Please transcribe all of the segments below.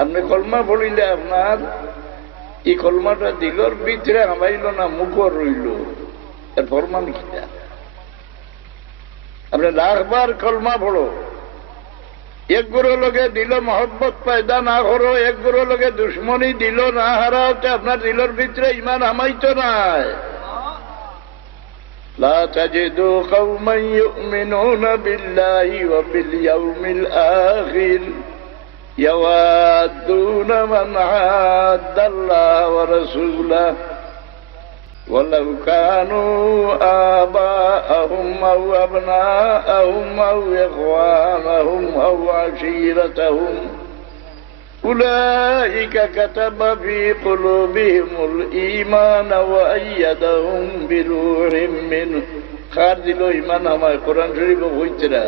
আপনি কলমা পড়িলে আপনার এই কলমাটা দিলর ভিতরে হামাইল না মুখর রইল, এর প্রমাণ কিনা? আপনি লাখবার কলমা পড়ো, এক গুরু লোকে দিল মহব্বত পয়দা না করো, এক গুরু লোকে দুশ্মনী দিল না হারাওতে আপনার দিলর ভিতরে ইমান হামাইতো নাই। لا تجد قوما يؤمنون بالله وباليوم الآخر يوادون من عاد الله ورسوله ولو كانوا آباءهم أو أبناءهم أو إخوانهم أو عشيرتهم أولئك كتب في قلوبهم الإيمان وأيدهم بروح منه। খার দিল ইমান আমায়, কোরআন শরীফ হইতরা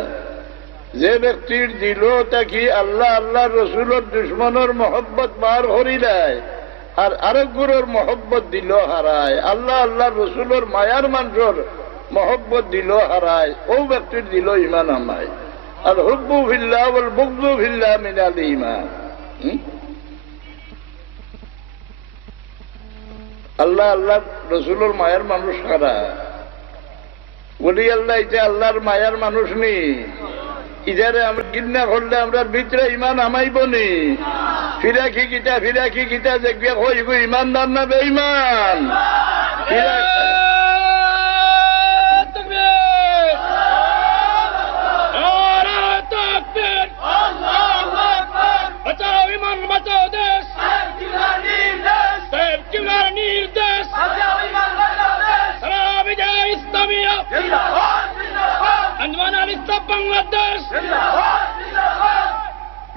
যে ব্যক্তির দিল তাকে আল্লাহ আল্লাহ রসুলের দুশ্মনের মহব্বত বার করি দেয়, আর আরেক গুরুর মহব্বত দিল হারায়, আল্লাহ আল্লাহ রসুলের মায়ার মানুষের মহব্বত দিল হারায়, ও ব্যক্তির দিল ইমান আমায়। আর হুব্বু ফিল্লাহ ওয়াল বুগযু ফিল্লাহ মিনাল ঈমান। আল্লাহ আল্লাহ রসুলের মায়ার মানুষ কারা? বলি আল্লাহ এটা আল্লাহর মায়ার মানুষ নি, ইধারে আমরা কিন্না করলে আমরা ভিতরে ইমান আমাইব নি? ফিরাকি কিতা দেখবে কইব ইমানদার না বেঈমান?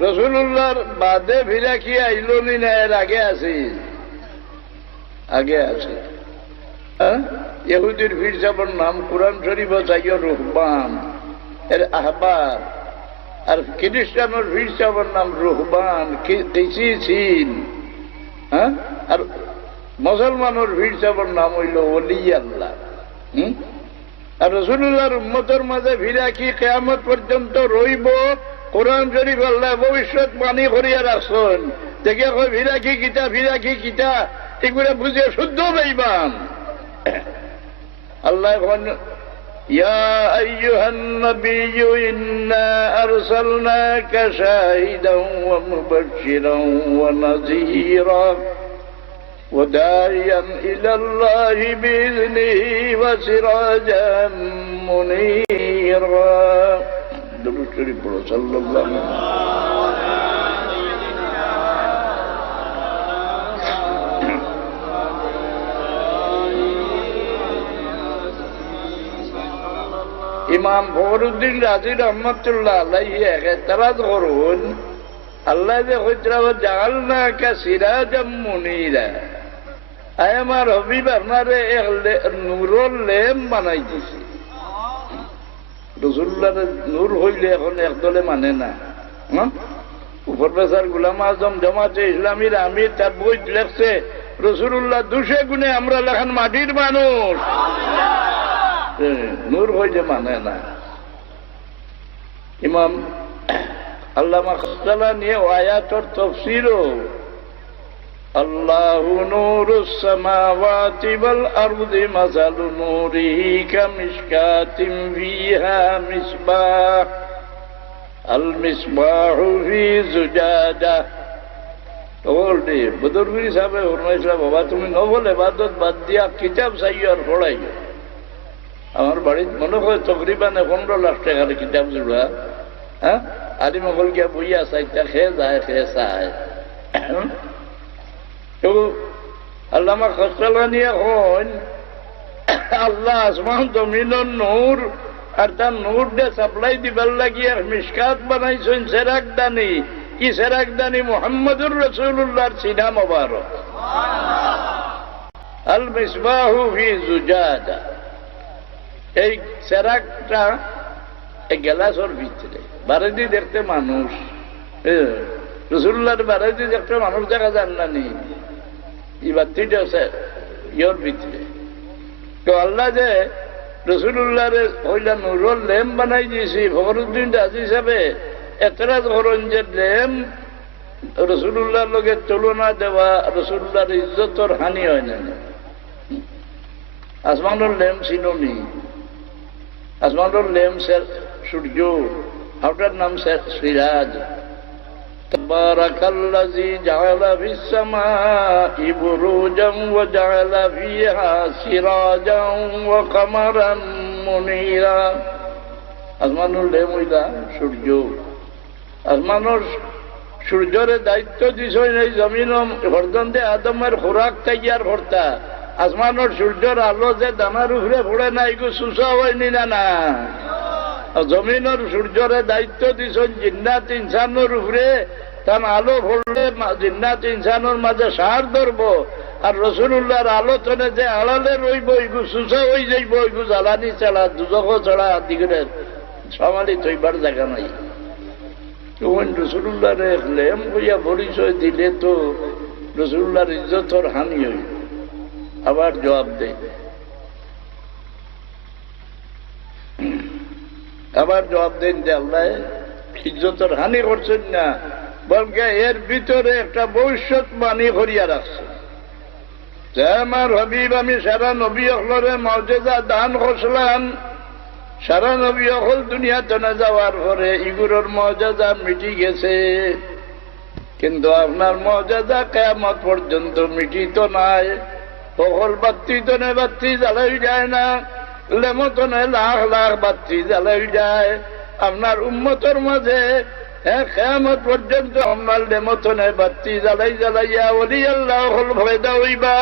রসুল্লাহর বাদে ফিরাকি আইল নি না এর আগে আছে? আগে আছে। ইহুদির ফির সাহেবের নাম কুরআন শরীফ চাইও রুহবান, এর আহবার। আর খ্রিস্টানের ফির সাহেবের নাম রুহবান, ছিল। আর মুসলমানের ফির সাহেবের নাম হইল ওলি আল্লাহ। আর রসুল্লাহর উম্মতের মাঝে ফিরাকি কিয়ামত পর্যন্ত রইব। কোরআন শরীফ আল্লাহ ভবিষ্যৎ বাণী করিয়া রাখছেন। দেখে কই ফিরাকি কিতা এগুলো বুঝে শুদ্ধ বেঈমান। আল্লাহ ইয়া আইয়ুহান নাবিয়্যু ইন্না আরসালনাকা শাহিদান ওয়া মুবাশশিরান ওয়া নাযীরা ওয়া দা'iyan ইলা আল্লাহি বিইذনিহি ওয়া সিরাজাম মুনীরা। দুরূদ শরীফ পড়ো সাল্লাল্লাহু আলাইহি ইমাম ফখরুদ্দিন রাজি রহমতুল্লাহ আলাইহি এতরাজ করুন, আল্লাহ যে হইতরা জাআলনাকা সিরাজাম মুনীরা, আয় আমার হবিব আপনারে এক নূরের ল্যাম্প বানাই দিছি। রসুল্লাহর নূর হইলে এখন একদলে মানে না। প্রফেসর গুলাম আজম জামাতে ইসলামীর আমির তার বই লেখছে রসুল্লাহ 200 গুণে আমরা লেখান মাটির মানুষ। নূর হইলে মানে না। ইমাম আল্লামা খাসসালা নিয়ে আয়াতের তাফসীরও আল্লাহু নূরুস সামাওয়াতি ওয়াল আরদি মাসালু নূরিহি কামিশকাতিন ফিহা মিসবাহ আল মিসবাহু ফি জুজাজা। বলতে বুজুর্গি সাহেব ফরমাইছিল, বাবা তুমি নফল ইবাদত বাদ দিয়া কিতাব চাইও আর পড়াইও। আমার বাড়িতে মনে হয় তকরিবান 15 লাখ টাকার কিতাব জোড়া। আদি মগল গিয়া বইয়া চাইটা খেয়ে যায়। তো আল্লামা খাসসালা নিয়ে হন আল্লাহ আসমান জমিনের নূর, আর তার নূর দিয়ে সাপ্লাই দিবার লাগিয়ে মিশকাত বানাইছেন সেরাকদানি। কি সেরাকদানি? মুহাম্মদুর রাসূলুল্লাহর সিনা মোবারক। আল মিসবাহু ফি জুজাজা, এই সেরাকটা এই গ্লাসের ভিতরে বারেদি দেখতে মানুষ, রসুল্লাহর বারেদি দেখতে মানুষ দেখা যান না নি, এই বাতিটা ইয়র ভিতরে। তো আল্লাহ যে রসুল্লাহর হইলা নূরের ল্যাম্প বানাই দিয়েছি, ফখরুদ্দিন রাজি হিসাবে এতরাজ করেন যে ল্যাম্প রসুল্লাহর লোকে তুলনা দেওয়া রসুল্লাহর ইজ্জতর হানি হয় না। আসমানুর লেম চিননি, আসমানুর লেম সূর্য, আপনার নাম সিরাজ। তাবারাকাল্লাযী জাআলা ফিস সামাই বুরুজান ওয়া জাআলা ফিহা সিরাজান ওয়া কামারান মুনীরা। আসমানুর লেম হইলা সূর্য। আসমানুর সূর্যরে দায়িত্ব দিছই এই জমিন হরদন্দে আদমের খোরাক তৈয়ার করতা। আসমানোর সূর্যর আলো যে দানার উপরে পড়ে না এগুলো সুসা হয়নি না না। জমিনের সূর্যরে দায়িত্ব দিছন জিন্নাত ইনসানোর উপরে, তার আলো পড়লে জিন্নাত ইনসানোর মাঝে সার ধরব। আর রসুল্লাহর আলোচনে যে আড়ালে রইব এগু সুসা হয়ে যাইব, এগু জ্বালানি ছাড়া দুজক ছাড়া দিগের সমালি তৈবার জায়গা নাই। তখন রসুল্লাহর লেম কইয়া পরিচয় দিলে তো রসুল্লাহর ইজ্জতর হানি হইল। আবার জবাব দেয়, আবার জবাব দেন যে আল্লাহ ইজ্জতর হানি করছেন না, বলকে এর ভিতরে একটা ভবিষ্যৎবাণী করিয়া রাখছে যে আমার হবিব আমি সারা নবী অকলরে মর্যাদা দান করছিলাম। সারা নবী অকল দুনিয়াতে না যাওয়ার পরে ইগুলোর মর্যাদা মিটি গেছে, কিন্তু আপনার মর্যাদা কিয়ামত পর্যন্ত মিটিত নাই। সকল বাত্তি তো নে বাত্তি জ্বালাই যায় না, লেমতনে লাখ লাখ বাত্তি জ্বালাই যায়। আপনার উম্মতের মাঝে কিয়ামত পর্যন্ত আপনার লেমতনে বাত্তি জ্বালাই জ্বালাইয়া ওলি আল্লাহ হল ভয়দা হইবা।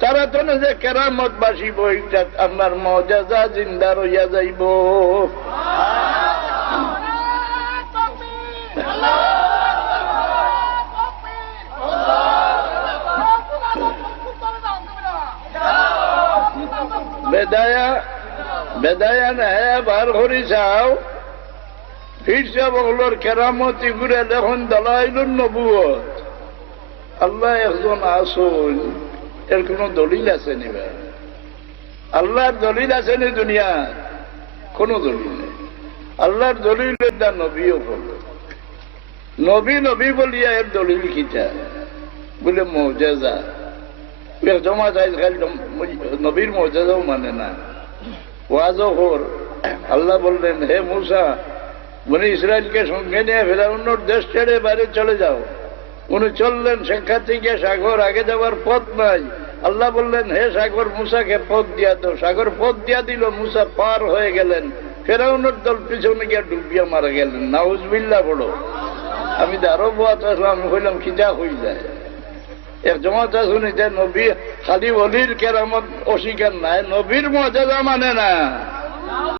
তারা তো না যে কেরামত বাসিব, এইটা আপনার মর্যাদা জিন্দা রইয়া যাইব। বেদায়া বেদায়া নেহে বার করি চাও ফিরসা বগলোর কেরামতি ঘুরে দেখুন দলাইলুন নবুয়ত। আল্লাহ একজন আসুন, এর কোন দলিল আছে নিবা? আল্লাহর দলিল আছে নি দুনিয়া? কোন দলিল নেই। আল্লাহর দলিল নবীও বলল, নবী নবী বলিয়া এর দলিল কিতা বলে মৌজাজা। জমা চাই খালি নবীর মর্যাদাও মানে না, ওয়াজও কর। আল্লাহ বললেন, হে মূসা, বনি ইসরায়েলকে সঙ্গে নিয়ে ফেরাউনের দেশ ছেড়ে বাইরে চলে যাও। উনি চললেন, সেখান থেকে সাগর, আগে যাওয়ার পথ নাই। আল্লাহ বললেন, হে সাগর, মূসাকে পথ দিয়া দাও। সাগর পথ দিয়া দিল, মূসা পার হয়ে গেলেন। ফেরাউনের দল পিছনে গিয়ে ডুবিয়া মারা গেলেন। নাউজুবিল্লাহ বড়। আমি তো আরো বোয়াত আসলাম, আমি কইলাম খিজা হয়ে যায়। এক জমাতা শুনিতে নবী খালি অলির কেরামত অস্বীকার নাই, নবীর মর্যাদা মানে না।